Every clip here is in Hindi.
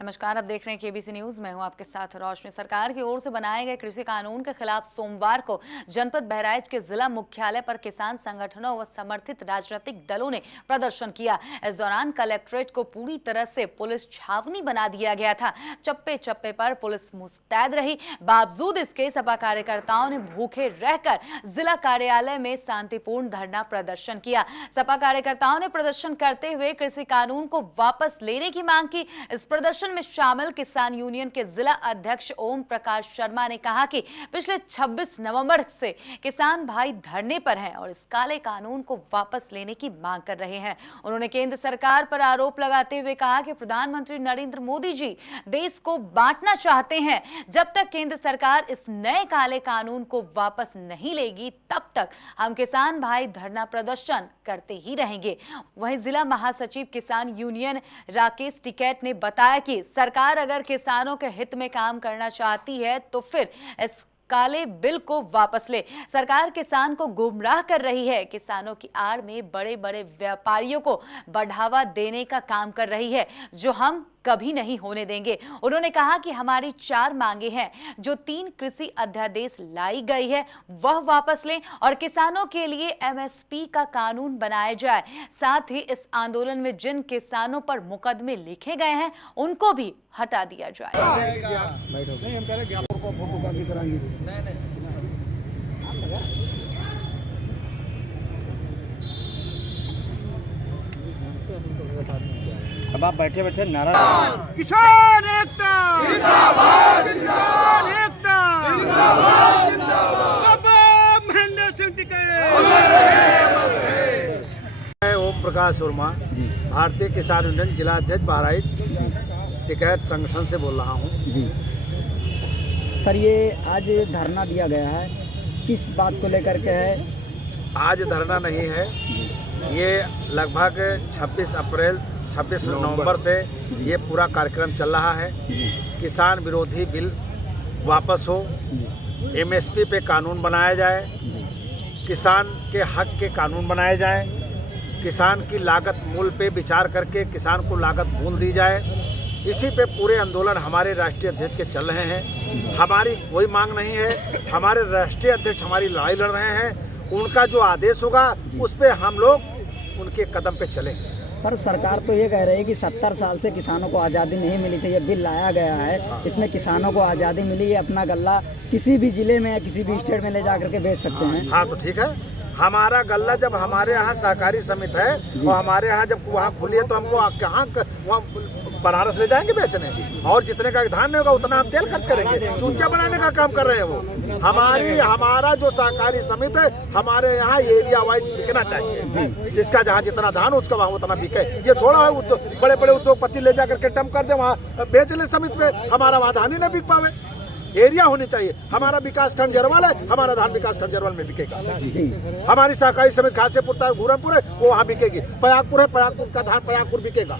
नमस्कार, आप देख रहे हैं केबीसी न्यूज। मैं हूं आपके साथ रोशनी। सरकार की ओर से बनाए गए कृषि कानून के खिलाफ सोमवार को जनपद बहराइच के जिला मुख्यालय पर किसान संगठनों व समर्थित राजनीतिक दलों ने प्रदर्शन किया। इस दौरान कलेक्ट्रेट को पूरी तरह से पुलिस छावनी बना दिया गया था। चप्पे चप्पे पर पुलिस मुस्तैद रही। बावजूद इसके सपा कार्यकर्ताओं ने भूखे रहकर जिला कार्यालय में शांतिपूर्ण धरना प्रदर्शन किया। सपा कार्यकर्ताओं ने प्रदर्शन करते हुए कृषि कानून को वापस लेने की मांग की। इस प्रदर्शन में शामिल किसान यूनियन के जिला अध्यक्ष ओम प्रकाश शर्मा ने कहा कि पिछले 26 नवंबर से किसान भाई धरने पर हैं और इस काले कानून को वापस लेने की मांग कर रहे हैं। उन्होंने केंद्र सरकार पर आरोप लगाते हुए कहा कि प्रधानमंत्री नरेंद्र मोदी जी देश को बांटना चाहते हैं। जब तक केंद्र सरकार इस नए काले कानून को वापस नहीं लेगी तब तक हम किसान भाई धरना प्रदर्शन करते ही रहेंगे। वहीं जिला महासचिव किसान यूनियन राकेश टिकैत ने बताया कि सरकार अगर किसानों के हित में काम करना चाहती है तो फिर इस काले बिल को वापस ले। सरकार किसान को गुमराह कर रही है। किसानों की आड़ में बड़े बड़े व्यापारियों को बढ़ावा देने का काम कर रही है, जो हम कभी नहीं होने देंगे। उन्होंने कहा कि हमारी 4 मांगे हैं। जो 3 कृषि अध्यादेश लाई गई है वह वापस लें और किसानों के लिए एमएसपी का कानून बनाया जाए। साथ ही इस आंदोलन में जिन किसानों पर मुकदमे लिखे गए हैं उनको भी हटा दिया जाए। अब आप बैठे बैठे नारा किसान एकता जिंदाबाद, किसान एकता जिंदाबाद, जिंदाबाद। महेंद्र सिंह टिकैत। मैं ओम प्रकाश शर्मा, भारतीय किसान यूनियन जिला अध्यक्ष बहराइच टिकैत संगठन से बोल रहा हूँ। जी सर, ये आज धरना दिया गया है, किस बात को लेकर के है? आज धरना नहीं है, ये लगभग 26 नवंबर से ये पूरा कार्यक्रम चल रहा है। किसान विरोधी बिल वापस हो, एमएसपी पे कानून बनाया जाए, किसान के हक के कानून बनाए जाए, किसान की लागत मूल्य पे विचार करके किसान को लागत मूल्य दी जाए। इसी पे पूरे आंदोलन हमारे राष्ट्रीय अध्यक्ष के चल रहे हैं। हमारी कोई मांग नहीं है, हमारे राष्ट्रीय अध्यक्ष हमारी लड़ाई लड़ रहे हैं। उनका जो आदेश होगा उस पे हम लोग उनके कदम पे चलेंगे। पर सरकार तो ये कह रही है कि 70 साल से किसानों को आज़ादी नहीं मिली थी। ये बिल लाया गया है, इसमें किसानों को आज़ादी मिली है, अपना गल्ला किसी भी जिले में या किसी भी स्टेट में ले जा करके बेच सकते हैं। हाँ तो ठीक है, हमारा गल्ला जब हमारे यहाँ सहकारी समिति है और हमारे यहाँ जब वहाँ खुली है तो हमको कहाँ वहाँ बनारस ले जाएंगे बेचने। और जितने का धान्य होगा उतना हम तेल खर्च करेंगे। चूतिया बनाने का काम कर रहे हैं वो। हमारा जो सहकारी समिति है, हमारे यहाँ एरिया वाइज बिकना चाहिए। जिसका जहाँ जितना धान उसका वहाँ उतना बिके। ये थोड़ा है बड़े बड़े उद्योगपति ले जाकर के टम कर दे, वहाँ बेच ले समिति में, हमारा वहाँ धान ही न बिक पावे। एरिया होनी चाहिए। हमारा विकास खंड जरवाल है, हमारा धान विकास खंड जरवाल में बिकेगा। हमारी सहकारी समिति घाटसेपुर है, घूरमपुर है, वो वहाँ बिकेगी। पयागपुर है, पयागपुर का धान पयागपुर बिकेगा,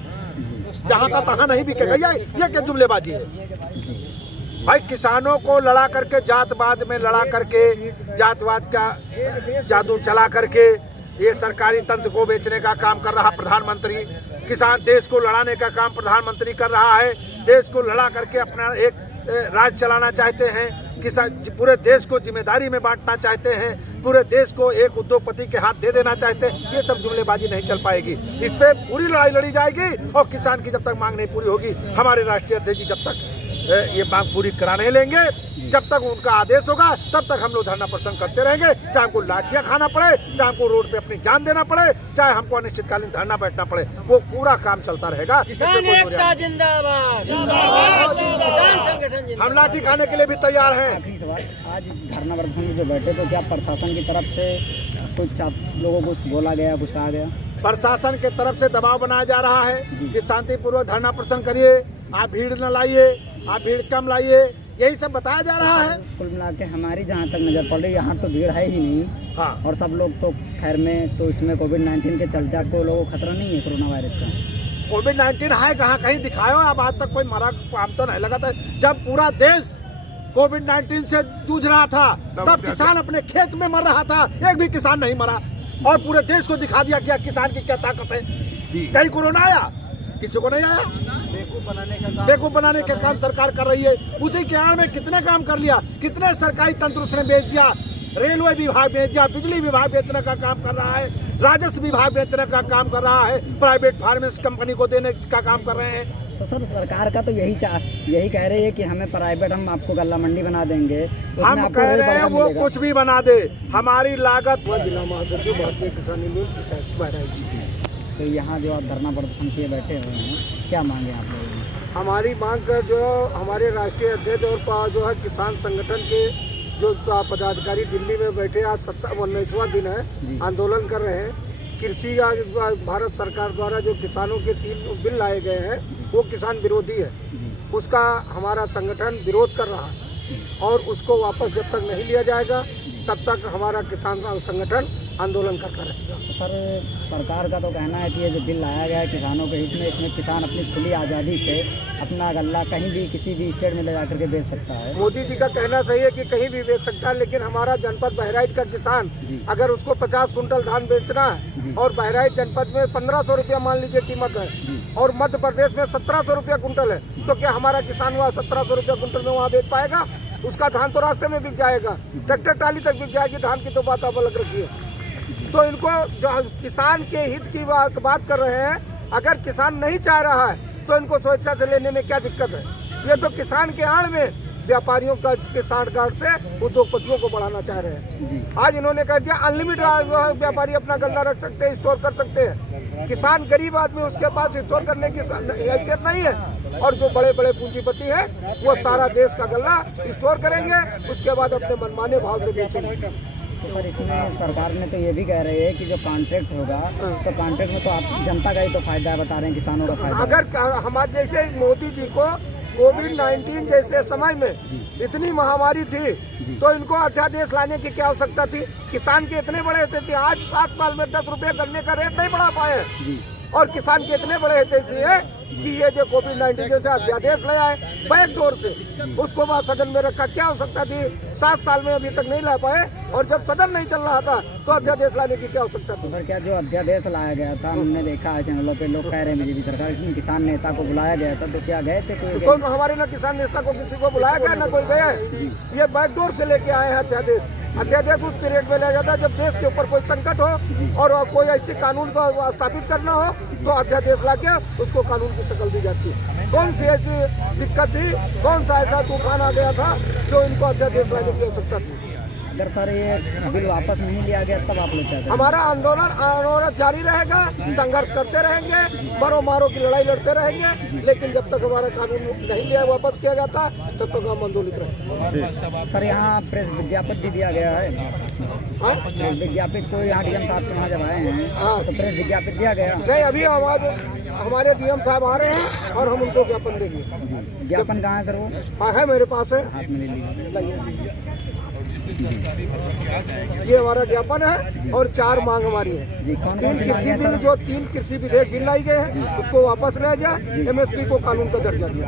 जहाँ का तहाँ नहीं बिकेगा। ये क्या जुमलेबाजी है भाई? किसानों को लड़ा करके, जातवाद में लड़ा करके, जातवाद का जादू चला करके ये सरकारी तंत्र को बेचने का काम कर रहा प्रधानमंत्री। किसान देश को लड़ाने का काम प्रधानमंत्री कर रहा है। देश को लड़ा करके अपना एक राज चलाना चाहते हैं। किसान पूरे देश को जिम्मेदारी में बांटना चाहते हैं, पूरे देश को एक उद्योगपति के हाथ दे देना चाहते हैं। ये सब जुमलेबाजी नहीं चल पाएगी। इस पे पूरी लड़ाई लड़ी जाएगी और किसान की जब तक मांग नहीं पूरी होगी, हमारे राष्ट्रीय अध्यक्ष जी जब तक ये मांग पूरी करा नहीं लेंगे, जब तक उनका आदेश होगा तब तक हम लोग धरना प्रदर्शन करते रहेंगे। चाहे हमको लाठियां खाना पड़े, चाहे हमको रोड पे अपनी जान देना पड़े, चाहे हमको अनिश्चितकालीन धरना बैठना पड़े, वो पूरा काम चलता रहेगा। किसान एकता जिंदाबाद, जिंदाबाद, किसान संगठन जिंदाबाद। हम लाठी खाने के लिए भी तैयार हैं। आखिरी सवाल, आज धरना प्रदर्शन में जो बैठे तो क्या प्रशासन की तरफ से कुछ आप लोगों को बोला गया, कुछ कहा गया? प्रशासन के तरफ से दबाव बनाया जा रहा है कि शांतिपूर्वक धरना प्रदर्शन करिए, आप भीड़ न लाइए, आप भीड़ कम लाइए, यही सब बताया जा रहा है। कुल मिला के हमारी जहाँ तक नज़र पड़ रही है, यहाँ तो भीड़ है ही नहीं। हाँ। और सब लोग तो खैर में, तो इसमें कोविड-19 के चलते आपको लोगों को खतरा नहीं है कोरोना वायरस का? कोविड-19 है कहाँ, कहीं दिखाओ आप। आज तक कोई मरा काम तो नहीं लगा था। जब पूरा देश कोविड-19 से जूझ रहा था तब किसान अपने खेत में मर रहा था, एक भी किसान नहीं मरा। और पूरे देश को दिखा दिया कि किसान की क्या ताकत है। कहीं कोरोना आया? किसी को नहीं आया। बेवकूफ बनाने का काम सरकार कर रही है। उसी के आड़ में कितने काम कर लिया, कितने सरकारी तंत्र उसने बेच दिया। रेलवे विभाग बेच दिया, बिजली विभाग बेचने का काम कर रहा है, राजस्व विभाग बेचने का काम कर रहा है, प्राइवेट फार्मेस कंपनी को देने का काम कर रहे हैं। तो सर सरकार का तो यही कह रही है कि हमें प्राइवेट, हम आपको गल्ला मंडी बना देंगे। हम कह रहे हैं वो कुछ भी बना दे, हमारी लागत। जिला महासचिव भारतीय किसान यूनियन बहराइच। तो यहाँ जो आप धरना प्रदर्शन किए बैठे हुए हैं, क्या मांगे आप लोगों ने? हमारी मांग कर जो हमारे राष्ट्रीय अध्यक्ष और जो है किसान संगठन के जो पदाधिकारी दिल्ली में बैठे, आज 19वां दिन है, आंदोलन कर रहे हैं। कृषि भारत सरकार द्वारा जो किसानों के 3 बिल लाए गए हैं वो किसान विरोधी है, उसका हमारा संगठन विरोध कर रहा है और उसको वापस जब तक नहीं लिया जाएगा तब तक हमारा किसान संगठन आंदोलन करता रहेगा। तो सर सरकार का तो कहना है कि ये जो बिल लाया गया है किसानों के हित में, इसमें किसान अपनी खुली आज़ादी से अपना गल्ला कहीं भी किसी भी स्टेट में ले जाकर के बेच सकता है। मोदी जी का कहना सही है कि कहीं भी बेच सकता है, लेकिन हमारा जनपद बहराइच का किसान अगर उसको 50 कुंटल धान बेचना है और बहराइच जनपद में 1500 रुपया मान लीजिए कीमत है और मध्य प्रदेश में 1700 रुपया कुंटल है, तो क्या हमारा किसान वहाँ 1700 रुपया कुंटल में वहाँ बेच पाएगा? उसका धान तो रास्ते में बिक जाएगा, ट्रैक्टर ट्राली तक बिक जाएगी, धान की तो बात आप अलग रखिए। तो इनको जो किसान के हित की बात कर रहे हैं, अगर किसान नहीं चाह रहा है तो इनको स्वेच्छा से लेने में क्या दिक्कत है? ये तो किसान के आड़ में व्यापारियों का के सांठगांठ से उद्योगपतियों को बढ़ाना चाह रहे हैं। आज इन्होंने कह दिया अनलिमिटेड व्यापारी अपना गल्ला रख सकते हैं, स्टोर कर सकते हैं। किसान गरीब आदमी, उसके पास स्टोर करने की हैसियत नहीं है, और जो बड़े बड़े पूंजीपति हैं वो सारा देश का गल्ला स्टोर करेंगे, उसके बाद अपने मनमाने भाव से बेचेंगे। तो सर इसमें सरकार ने तो ये भी कह रही है कि जो कॉन्ट्रैक्ट होगा तो कॉन्ट्रैक्ट में तो आप जनता का ही तो फायदा बता रहे हैं, किसानों का फायदा। अगर हमारे जैसे मोदी जी को कोविड-19 जैसे समय में इतनी महामारी थी तो इनको अध्यादेश लाने की क्या आवश्यकता थी? किसान के इतने बड़े हित थे, आज 7 साल में 10 रुपये गन्ने का रेट नहीं बढ़ा पाए, और किसान के इतने बड़े हितैषी है कि ये जो कोविड-19 जैसे अध्यादेश ले आए बैकडोर से, उसको बाद सदन में रखा, क्या आवश्यकता थी? 7 साल में अभी तक नहीं ला पाए, और जब सदन नहीं चल रहा था तो अध्यादेश लाने की क्या आवश्यकता थी? तो सर क्या जो अध्यादेश लाया गया था, हमने देखा है चैनलों पे लोग कह रहे हैं बीजेपी सरकार, इसमें किसान नेता को बुलाया गया था, तो क्या गए थे? कोई हमारे ना किसान नेता को किसी को बुलाया गया, ना कोई गया है। ये बैकडोर से लेके आए हैं अध्यादेश। अध्यादेश उस पीरियड में लिया जाता है जब देश के ऊपर कोई संकट हो और कोई ऐसी कानून को स्थापित करना हो, तो अध्यादेश लाके उसको कानून की शक्ल दी जाती है। कौन सी ऐसी दिक्कत थी, कौन सा ऐसा तूफान आ गया था जो इनको अध्यादेश लाने की आवश्यकता थी? अगर सर ये बिल वापस नहीं लिया गया तब आप लोग क्या करेंगे? हमारा आंदोलन जारी रहेगा, संघर्ष करते रहेंगे, मरो मारो की लड़ाई लड़ते रहेंगे, लेकिन जब तक हमारा कानून नहीं लिया वापस किया जाता तब तक हम आंदोलित रहेंगे। सर यहाँ प्रेस विज्ञापन भी दिया गया है, प्रेस विज्ञापित को यहाँ डीएम साहब के वहाँ जब आए हैं तो प्रेस विज्ञापित दिया गया नहीं? अभी हमारे डीएम साहब आ रहे हैं और हम उनको ज्ञापन देंगे। ज्ञापन कहाँ है सर? वो है मेरे पास है, हाथ में ले लीजिए। ये हमारा ज्ञापन है और 4 मांग हमारी है। जी, कौन कौन 3 सी कृषि मांगे बिल, सर? जो 3 कृषि विधेयक बिल लाई गए हैं उसको वापस ले जाए, एमएसपी को कानून का दर्जा दिया,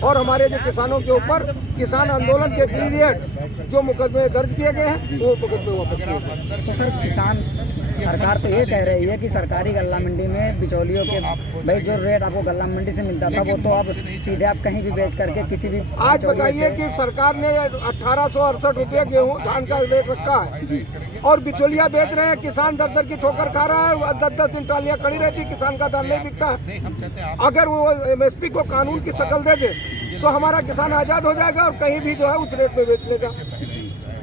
और हमारे जो किसानों के ऊपर किसान आंदोलन के पीरियड जो मुकदमे दर्ज किए गए हैं वो मुकदमे वापस लिए गए। तो सर किसान सरकार तो ये कह रही है कि सरकारी गल्ला मंडी में बिचौलियों के भाई जो रेट आपको गल्ला मंडी से मिलता था वो तो अब सीधे आप कहीं भी बेच करके किसी भी आज बताइए कि सरकार ने 1868 रुपये गेहूँ धान का रेट रखा है और बिचौलिया बेच रहे हैं, किसान दर की ठोकर खा रहा है, 10-10 दिन ट्रालियाँ खड़ी रहती, किसान का धान नहीं बिकता है। अगर वो एमएसपी को कानून की शक्ल दे दे तो हमारा किसान आज़ाद हो जाएगा और कहीं भी जो है उस रेट में बेच लेगा।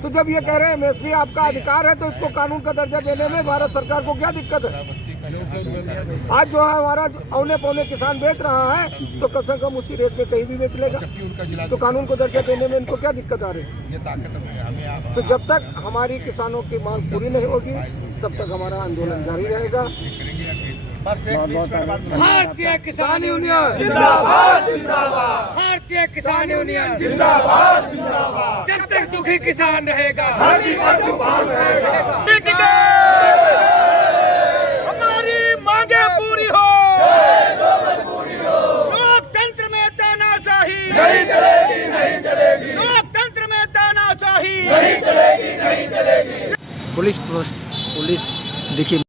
तो जब ये कह रहे हैं एमएसपी आपका अधिकार है तो इसको कानून का दर्जा देने में भारत सरकार को क्या दिक्कत है? आज जो है हमारा औने पौने किसान बेच रहा है तो कम से कम उसी रेट में कहीं भी बेच लेगा, तो कानून को दर्जा देने में इनको क्या दिक्कत आ रही है? तो जब तक हमारी किसानों की मांग पूरी नहीं होगी तब तक हमारा आंदोलन जारी रहेगा। भारतीय किसान यूनियन जिंदाबाद, जिंदाबाद। भारतीय किसान यूनियन जिंदाबाद, जिंदाबाद। जब तक दुखी किसान रहेगा हमारी मांगे पूरी हो, लोकतंत्र में तानाशाही नहीं चलेगी, नहीं चलेगी, लोकतंत्र में तानाशाही नहीं चलेगी, नहीं चलेगी। पुलिस देखिए